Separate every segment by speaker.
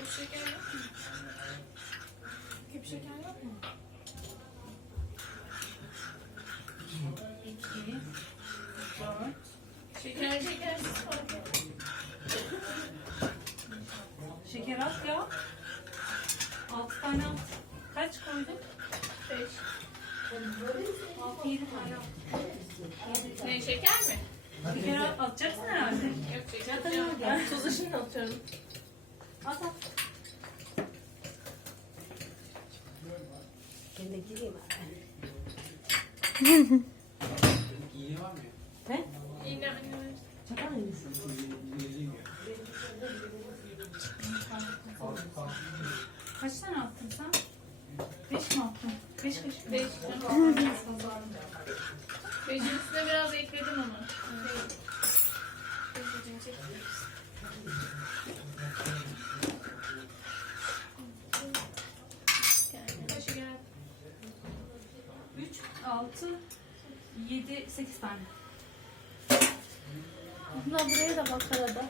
Speaker 1: Küp şeker yok mu? Küp şeker yok mu?
Speaker 2: İki, dört.
Speaker 1: Şeker şekersiz fark et.
Speaker 2: Şeker at ya. Altı tane at. Kaç koyduk?
Speaker 1: Beş.
Speaker 2: Altı yedi tane at.
Speaker 1: Ne şeker mi?
Speaker 2: Şeker at- atacaksın herhalde.
Speaker 1: Yok şeker.
Speaker 2: Zaten öyle.
Speaker 1: Tuzu şimdi atıyorum.
Speaker 2: At at.
Speaker 3: Ben de gireyim abi.
Speaker 4: İğne var mı?
Speaker 3: He? Çakal mısın?
Speaker 2: Kaç tane attın sen? 5 mi attın? 5 5 mi?
Speaker 1: Beş.
Speaker 2: 6, 7, 8 tane.
Speaker 1: Abla buraya da bak arada.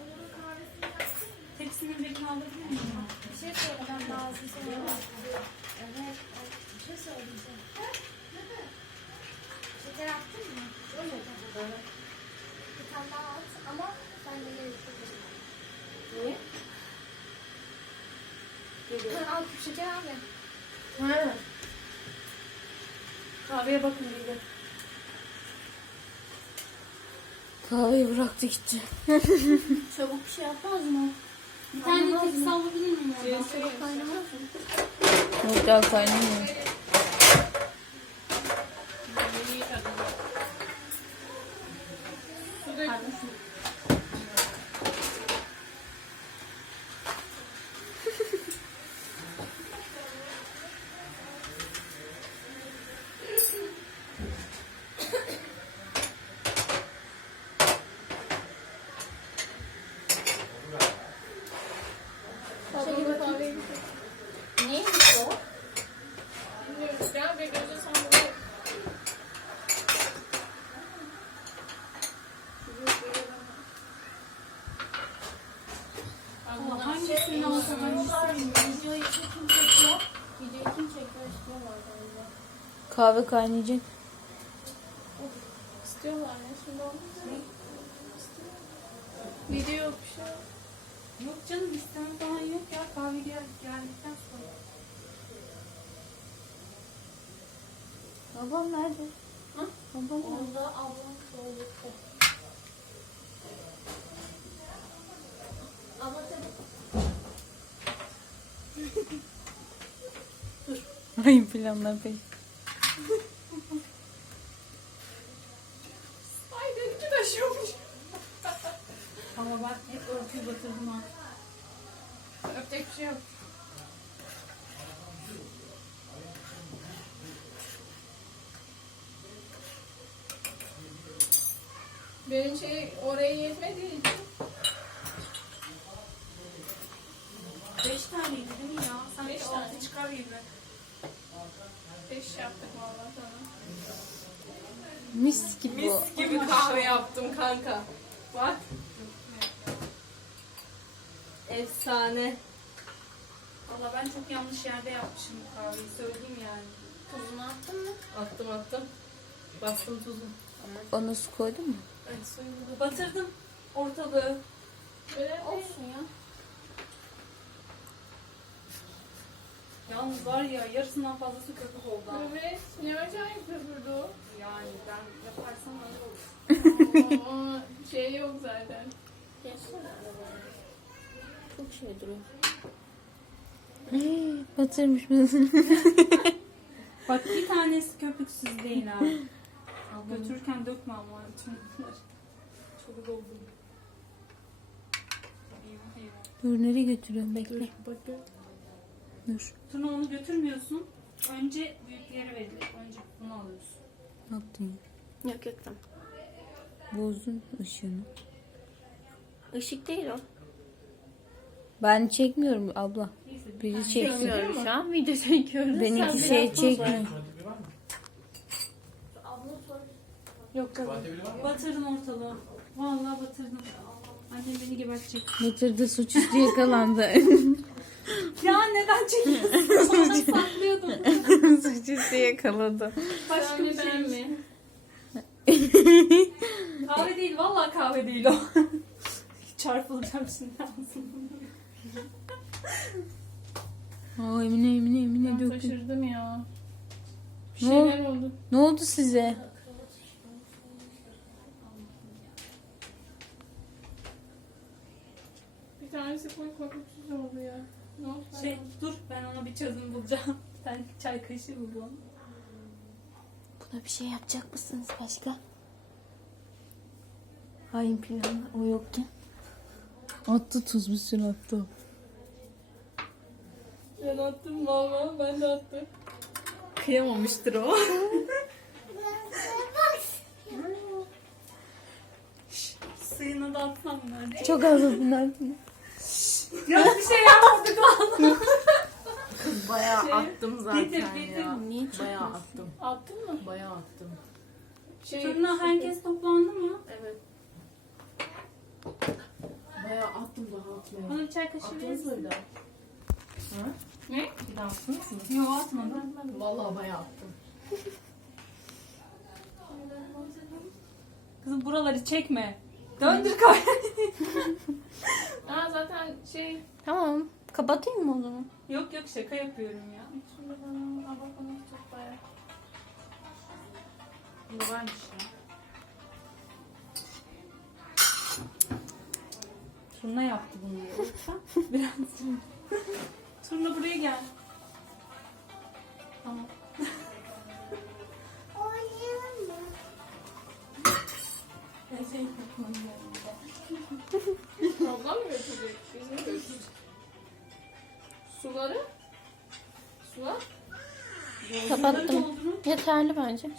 Speaker 2: Hepsinin birini alabilir miyim?
Speaker 5: Bir şey söylemem lazım sana. Evet. Bir şey söyleyeceğim. Şeker attın mı? Evet. Bir tane daha at ama ben de ne
Speaker 3: Niye?
Speaker 5: Sen al küp şeker abi.
Speaker 3: Ha. Kahveye bakın bir de.
Speaker 6: Kahveyi bıraktı gitti.
Speaker 5: Çabuk bir şey yapmaz mı? Bir tane tepsi alabilir miyim oradan? Çabuk kaynamaz mı?
Speaker 6: Yok daha kaynamıyor.
Speaker 5: Kahve
Speaker 6: kaynayacak.
Speaker 1: İstiyorlar ya şimdi olmaz? Video yok bir şey yok.
Speaker 2: Canım istemem falan yok ya. Kahve gel, geldikten sonra.
Speaker 6: Babam nerede?
Speaker 5: Hı?
Speaker 6: Babam nerede?
Speaker 5: Orada ablam tuvalette. Abla tabii.
Speaker 6: Ay planlar pek.
Speaker 1: Ay benimki taşıyormuş.
Speaker 2: Ama örtüyü batırdım ha.
Speaker 1: Öpecek bir şey yok. Benim şey oraya yetmediği için
Speaker 2: 5 taneydi değil mi ya? Sen
Speaker 1: Beş
Speaker 2: 6
Speaker 1: tane.
Speaker 2: çıkar gibi.
Speaker 1: beş yaptık valla sana.
Speaker 6: Mis gibi.
Speaker 1: Mis gibi kahve yaptım kanka. Bak.
Speaker 3: Efsane.
Speaker 2: Valla ben çok yanlış yerde yapmışım bu kahveyi söyleyeyim yani.
Speaker 5: Tuzunu attın mı?
Speaker 3: Attım attım. Bastım tuzu.
Speaker 6: Ona su koydun mu?
Speaker 3: Evet suyu burada.
Speaker 2: Batırdım ortalığı.
Speaker 1: Böyle
Speaker 5: Olsun ya.
Speaker 2: Yalnız var ya yarısından fazlası köpük oldu.
Speaker 1: Evet. Ne acayip köpürdü o.
Speaker 2: Yani ben yaparsam öyle olur.
Speaker 1: Aa, şey yok zaten.
Speaker 5: Geçsene.
Speaker 3: Çok şey duruyor.
Speaker 6: Hey, batırmış mısın?
Speaker 2: Bak bir tanesi köpüksüz değil ha. Götürürken dökme ama bütün bunlar. Çok doldu.
Speaker 6: Dur nereye götürüyorsun? Bekle.
Speaker 3: Bakın.
Speaker 6: Dur.
Speaker 2: Sonra onu götürmüyorsun. Önce büyüklere verilir. Önce bunu alıyorsun.
Speaker 6: Ne yaptın ya?
Speaker 5: Yok yok tamam.
Speaker 6: Bozdun ışığını.
Speaker 5: Işık değil o.
Speaker 6: Ben çekmiyorum abla.
Speaker 2: Tane
Speaker 6: çeksin.
Speaker 2: mu?
Speaker 5: şu an video çekiyoruz.
Speaker 6: Benimki şey çekmiyor.
Speaker 4: Tuvalete var mı?
Speaker 5: Abla sor.
Speaker 2: Yok yok. Batırdım ortalığı. Vallahi batırdım. Annem beni gebertecek.
Speaker 6: Batırdı suçüstü yakalandı.
Speaker 2: Ya neden çekiyorsun? Sonra saklıyordum.
Speaker 6: suçüstü yakaladı.
Speaker 2: Başka bir şey
Speaker 1: mi?
Speaker 2: Kahve değil. Vallahi kahve değil o. Çarpılacağım şimdi ağzımdan.
Speaker 6: Aa Emine Emine Emine
Speaker 1: Ben
Speaker 6: döktü.
Speaker 1: taşırdım ya. Bir
Speaker 6: Ne
Speaker 1: şeyler oldu.
Speaker 6: Ne oldu size?
Speaker 1: Bir tanesi koy kokutsuz oldu ya. Ne oldu?
Speaker 2: Şey dur ben ona bir çözüm bulacağım. Bir tane çay kaşığı bulalım.
Speaker 6: Buna bir şey yapacak mısınız başka? Hain planı o yokken. Attı tuz bir sürü attı o.
Speaker 1: Ben attım valla ben de attım.
Speaker 2: Kıyamamıştır o. Suyunu da atsam ben.
Speaker 6: Çok az bunlar.
Speaker 2: Ya bir şey yapmadık valla.
Speaker 3: Bayağı
Speaker 1: Şey,
Speaker 3: attım zaten
Speaker 2: getir, getir.
Speaker 3: ya.
Speaker 6: Niye
Speaker 3: Bayağı attım.
Speaker 1: Attın mı?
Speaker 3: Bayağı attım.
Speaker 1: Şey,
Speaker 2: Turna herkes toplandı mı?
Speaker 3: Evet. Bayağı attım daha atmaya.
Speaker 2: Bana bir çay kaşığı
Speaker 3: Attınız
Speaker 2: verirsin.
Speaker 3: mı Ha?
Speaker 2: Ne?
Speaker 3: Bir daha attınız mı?
Speaker 2: Yok atmadım.
Speaker 3: Vallahi bayağı attım.
Speaker 2: Kızım buraları çekme. Döndür kamerayı.
Speaker 1: Aa zaten şey
Speaker 6: Tamam. Kapatayım mı o zaman?
Speaker 2: yok yok şaka yapıyorum ya.
Speaker 1: Şimdi bana abartmamak çok bayağı.
Speaker 3: Bu varmış ya.
Speaker 2: Turna yaptı bunu. Biraz. Turna buraya gel. Tamam. Ben şey yapmam.
Speaker 1: Ablam mı götürecek? Biz mi götüreceğiz? Suları? Sular?
Speaker 6: Kapattım. Yeterli bence.